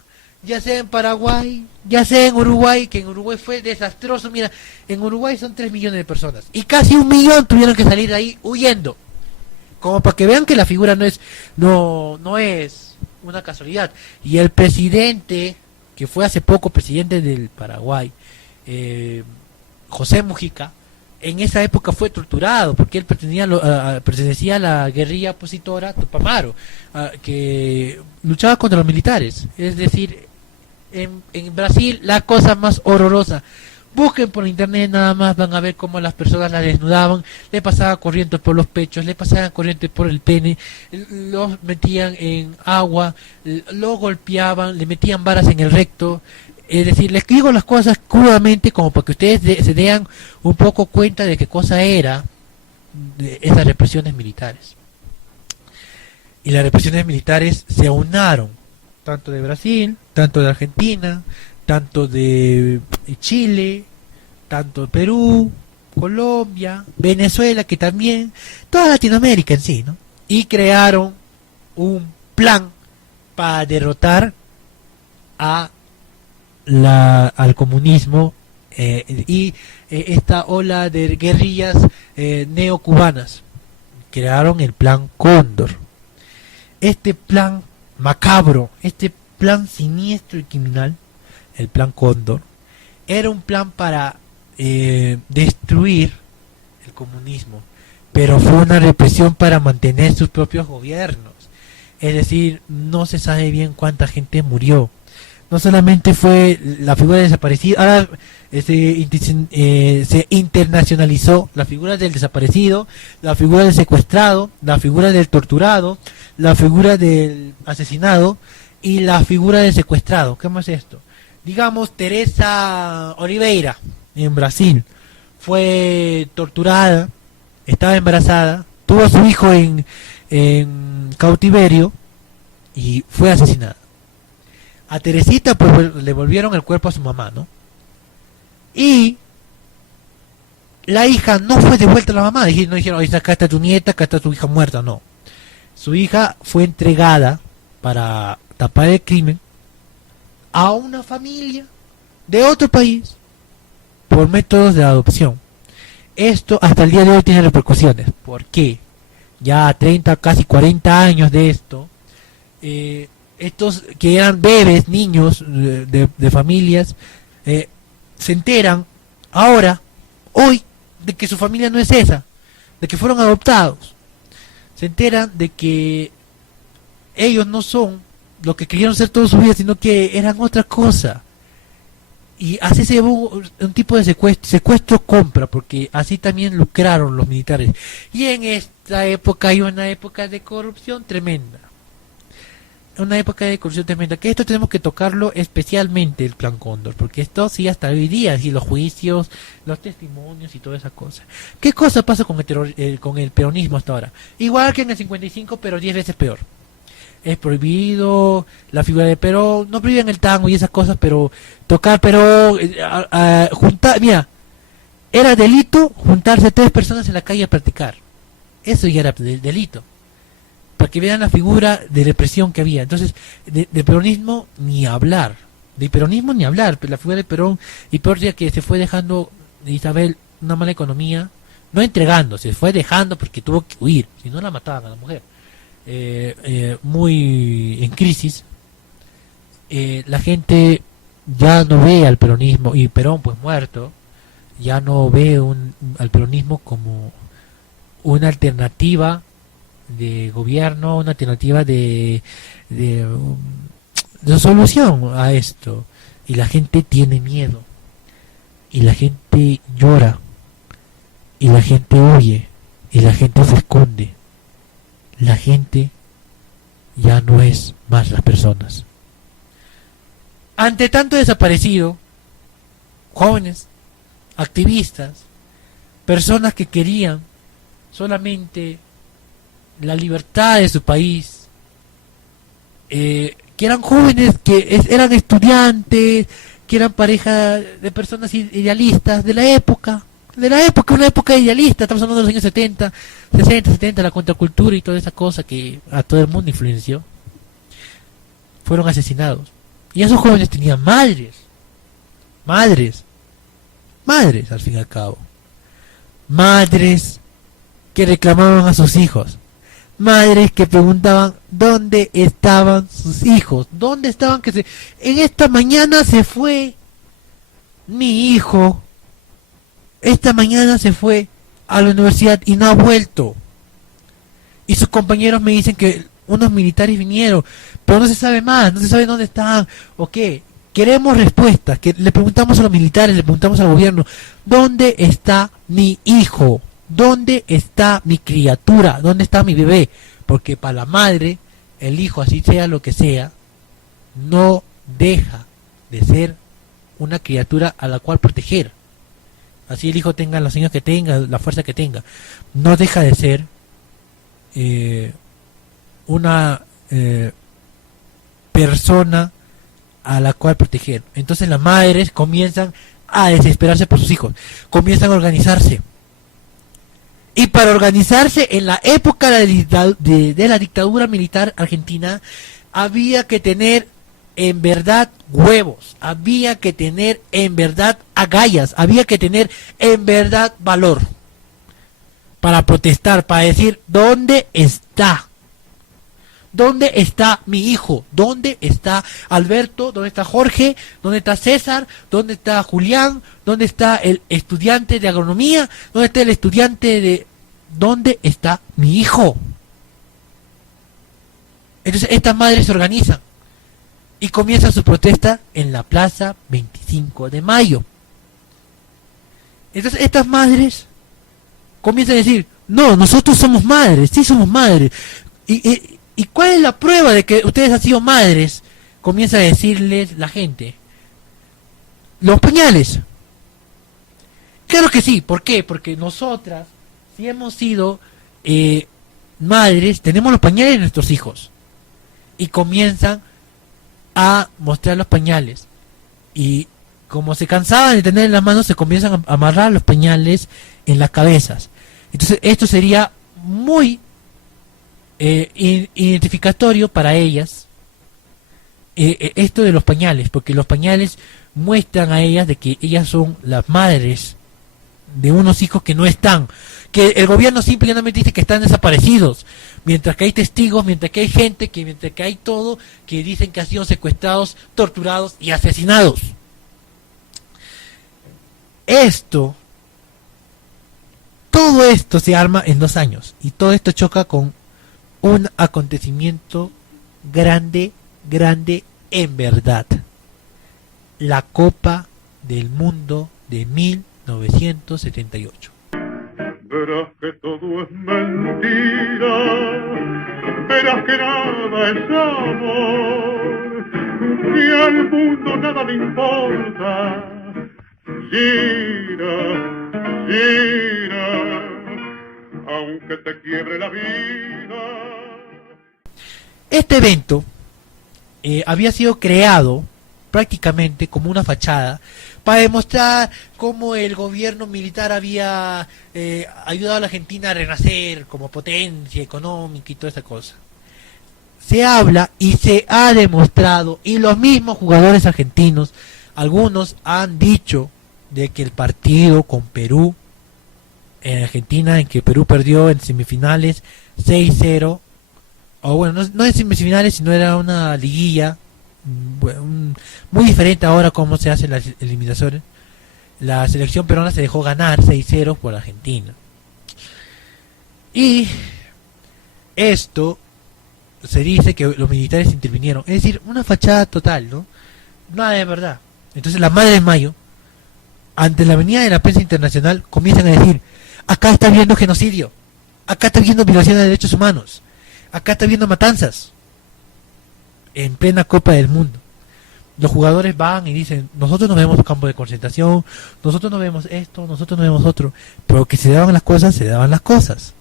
ya sea en Paraguay, ya sea en Uruguay, que en Uruguay fue desastroso. Mira, en Uruguay son 3 millones de personas y casi 1 millón tuvieron que salir de ahí huyendo, como para que vean que la figura no es una casualidad. Y el presidente que fue hace poco presidente del Paraguay, José Mujica, en esa época fue torturado porque él pertenecía a la guerrilla opositora Tupamaro, que luchaba contra los militares. Es decir, en Brasil la cosa más horrorosa. Busquen por internet, nada más van a ver cómo las personas la desnudaban, le pasaban corriente por los pechos, le pasaban corriente por el pene, los metían en agua, lo golpeaban, le metían varas en el recto. Es decir, les digo las cosas crudamente como para que ustedes se den un poco cuenta de qué cosa era de esas represiones militares. Y las represiones militares se aunaron, tanto de Brasil, tanto de Argentina, tanto de Chile, tanto de Perú, Colombia, Venezuela, que también, toda Latinoamérica en sí, ¿no? Y crearon un plan para derrotar al comunismo y esta ola de guerrillas neocubanas. Crearon el plan Cóndor. Este plan macabro, este plan siniestro y criminal, el plan Cóndor, era un plan para destruir el comunismo, pero fue una represión para mantener sus propios gobiernos. Es decir, no se sabe bien cuánta gente murió. No solamente fue la figura del desaparecido, ahora se internacionalizó la figura del desaparecido, la figura del secuestrado, la figura del torturado, la figura del asesinado y la figura del secuestrado. ¿Qué más es esto? Digamos, Teresa Oliveira en Brasil fue torturada, estaba embarazada, tuvo a su hijo en cautiverio y fue asesinada. A Teresita pues le volvieron el cuerpo a su mamá, ¿no? Y la hija no fue devuelta a la mamá. No dijeron, oye, acá está tu nieta, acá está tu hija muerta, no. Su hija fue entregada para tapar el crimen a una familia de otro país por métodos de adopción. Esto hasta el día de hoy tiene repercusiones. ¿Por qué? Ya 30, casi 40 años de esto, estos que eran bebés, niños de familias, se enteran ahora, hoy, de que su familia no es esa, de que fueron adoptados. Se enteran de que ellos no son lo que creyeron ser toda su vida, sino que eran otra cosa. Y así se llevó un tipo de secuestro-compra, porque así también lucraron los militares. Y en esta época hay una época de corrupción tremenda. Una época de corrupción tremenda, que esto tenemos que tocarlo especialmente, el plan Cóndor, porque esto sí hasta hoy día, sí, los juicios, los testimonios y toda esa cosa. ¿Qué cosa pasa con con el peronismo hasta ahora? Igual que en el 55, pero 10 veces peor. Es prohibido la figura de Perón, no prohíben el tango y esas cosas, pero tocar Perón, juntar, mira, era delito juntarse 3 personas en la calle a practicar. Eso ya era delito. Para que vean la figura de represión que había. Entonces, de peronismo ni hablar. De peronismo ni hablar. Pero la figura de Perón, y peor ya que se fue dejando Isabel una mala economía, no entregando, se fue dejando porque tuvo que huir, si no la mataban a la mujer. Muy en crisis, la gente ya no ve al peronismo, y Perón pues muerto, ya no ve al peronismo como una alternativa de gobierno, una alternativa de solución a esto, y la gente tiene miedo, y la gente llora, y la gente huye, y la gente se esconde. La gente ya no es más las personas. Ante tanto desaparecido, jóvenes, activistas, personas que querían solamente la libertad de su país, que eran jóvenes, que eran estudiantes, que eran pareja de personas idealistas de la época, una época idealista, estamos hablando de los años 70, 60, 70, la contracultura y toda esa cosa que a todo el mundo influenció, fueron asesinados. Y esos jóvenes tenían madres al fin y al cabo, madres que reclamaban a sus hijos, madres que preguntaban dónde estaban sus hijos, dónde estaban, en esta mañana se fue mi hijo, esta mañana se fue a la universidad y no ha vuelto. Y sus compañeros me dicen que unos militares vinieron, pero no se sabe más, no se sabe dónde están o qué. Queremos respuestas, que le preguntamos a los militares, le preguntamos al gobierno, ¿dónde está mi hijo? ¿Dónde está mi criatura? ¿Dónde está mi bebé? Porque para la madre, el hijo, así sea lo que sea, no deja de ser una criatura a la cual proteger. Así el hijo tenga los años que tenga, la fuerza que tenga, no deja de ser una persona a la cual proteger. Entonces las madres comienzan a desesperarse por sus hijos, comienzan a organizarse. Y para organizarse en la época de la dictadura militar argentina, había que tener en verdad huevos, había que tener en verdad agallas, había que tener en verdad valor para protestar, para decir, ¿dónde está? ¿Dónde está mi hijo? ¿Dónde está Alberto? ¿Dónde está Jorge? ¿Dónde está César? ¿Dónde está Julián? ¿Dónde está el estudiante de agronomía? ¿Dónde está el estudiante de... ¿Dónde está mi hijo? Entonces estas madres se organizan y comienzan su protesta en la plaza 25 de mayo. Entonces estas madres comienzan a decir, no, nosotros somos madres, sí somos madres. ¿Y cuál es la prueba de que ustedes han sido madres? Comienza a decirles la gente. Los pañales. Claro que sí, ¿por qué? Porque nosotras, si hemos sido madres, tenemos los pañales de nuestros hijos. Y comienzan a mostrar los pañales. Y como se cansaban de tener en las manos, se comienzan a amarrar los pañales en las cabezas. Entonces esto sería muy identificatorio para ellas, esto de los pañales, porque los pañales muestran a ellas de que ellas son las madres de unos hijos que no están, que el gobierno simplemente dice que están desaparecidos, mientras que hay testigos, mientras que hay gente, mientras que hay todo, que dicen que han sido secuestrados, torturados y asesinados. Todo esto se arma en 2 años, y todo esto choca con un acontecimiento grande en verdad. La Copa del Mundo de 1978. Verás que todo es mentira, verás que nada es amor, que al mundo nada le importa. Gira, aunque te quiebre la vida. Este evento había sido creado prácticamente como una fachada para demostrar cómo el gobierno militar había ayudado a la Argentina a renacer como potencia económica y toda esa cosa. Se habla y se ha demostrado, y los mismos jugadores argentinos, algunos han dicho de que el partido con Perú en Argentina, en que Perú perdió en semifinales 6-0, o bueno, no en semifinales, sino era una liguilla muy diferente ahora cómo se hacen las eliminaciones. La selección peruana se dejó ganar 6-0 por Argentina. Y esto se dice que los militares intervinieron, es decir, una fachada total, ¿no? Nada de verdad. Entonces la Madre de Mayo, ante la venida de la prensa internacional, comienzan a decir, acá está habiendo genocidio, acá está habiendo violación de derechos humanos, acá está habiendo matanzas, en plena Copa del Mundo. Los jugadores van y dicen, nosotros no vemos campo de concentración, nosotros no vemos esto, nosotros no vemos otro, pero que se daban las cosas, se daban las cosas.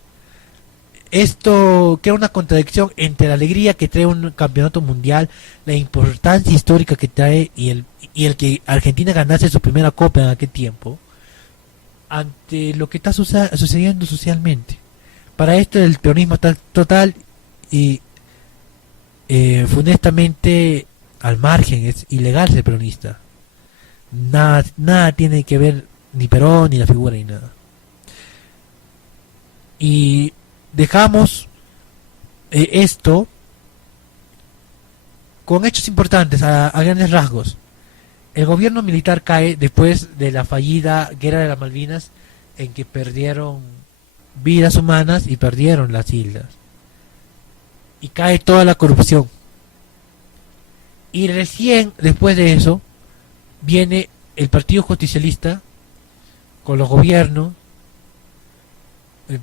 Esto crea una contradicción entre la alegría que trae un campeonato mundial, la importancia histórica que trae y el que Argentina ganase su primera copa en aquel tiempo, ante lo que está sucediendo socialmente. Para esto el peronismo está total y funestamente al margen, es ilegal ser peronista. Nada tiene que ver ni Perón, ni la figura, ni nada. Y dejamos esto con hechos importantes a grandes rasgos. El gobierno militar cae después de la fallida guerra de las Malvinas, en que perdieron vidas humanas y perdieron las islas. Y cae toda la corrupción. Y recién después de eso viene el Partido Justicialista con los gobiernos,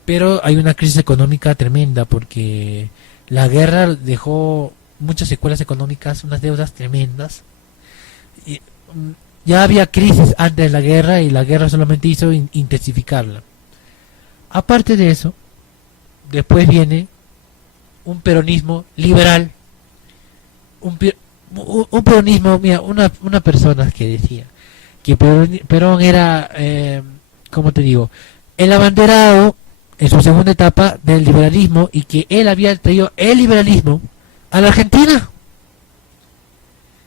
pero hay una crisis económica tremenda porque la guerra dejó muchas secuelas económicas, unas deudas tremendas. Y Ya había crisis antes de la guerra y la guerra solamente hizo intensificarla. Aparte de eso, después viene un peronismo liberal, un peronismo, mira, una persona que decía que Perón era, ¿cómo te digo?, el abanderado en su segunda etapa del liberalismo y que él había traído el liberalismo a la Argentina.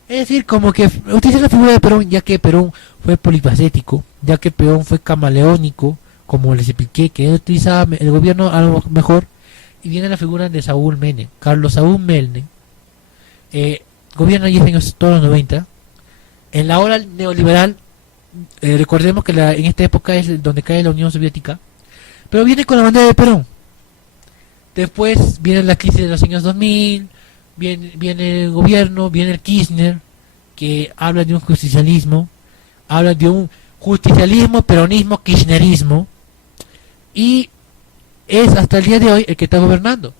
Es decir, como que utiliza la figura de Perón, ya que Perón fue polifacético, ya que Perón fue camaleónico, como les expliqué, que él utilizaba el gobierno a lo mejor, y viene la figura de Saúl Menem, Carlos Saúl Menem, gobierna 10 años, todos los 90, en la ola neoliberal. Recordemos que en esta época es donde cae la Unión Soviética, pero viene con la bandera de Perón. Después viene la crisis de los años 2000, viene el gobierno, viene el Kirchner, que habla de un justicialismo, peronismo, kirchnerismo, y es hasta el día de hoy el que está gobernando.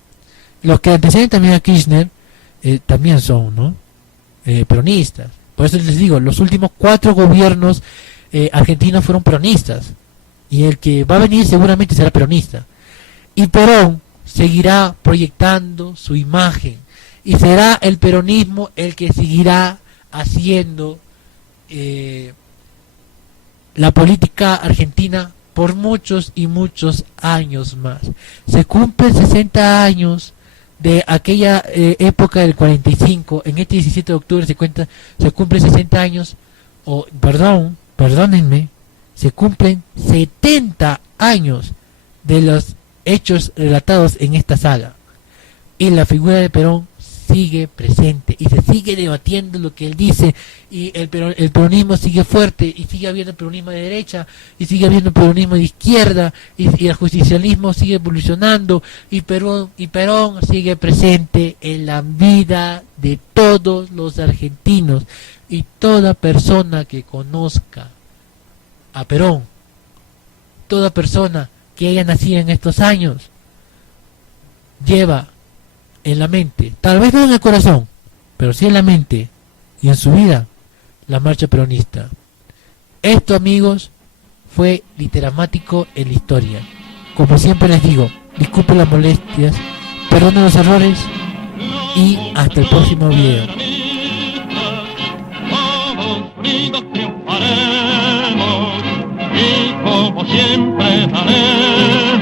Los que anteceden también a Kirchner también son, ¿no?, peronistas. Por eso les digo, los últimos 4 gobiernos argentinos fueron peronistas. Y el que va a venir seguramente será peronista. Y Perón seguirá proyectando su imagen. Y será el peronismo el que seguirá haciendo la política argentina por muchos y muchos años más. Se cumplen 60 años de aquella época del 45, en este 17 de octubre se cumplen 60 años, perdónenme, se cumplen 70 años de los hechos relatados en esta saga. Y la figura de Perón sigue presente y se sigue debatiendo lo que él dice, y el peronismo sigue fuerte, y sigue habiendo peronismo de derecha, y sigue habiendo peronismo de izquierda, y el justicialismo sigue evolucionando, y Perón sigue presente en la vida de todos los argentinos. Y toda persona que conozca a Perón, toda persona que haya nacido en estos años, lleva en la mente, tal vez no en el corazón, pero sí en la mente y en su vida, la marcha peronista. Esto, amigos, fue Literamático en la historia. Como siempre les digo, disculpen las molestias, perdonen los errores y hasta el próximo video. Unidos triunfaremos y como siempre daremos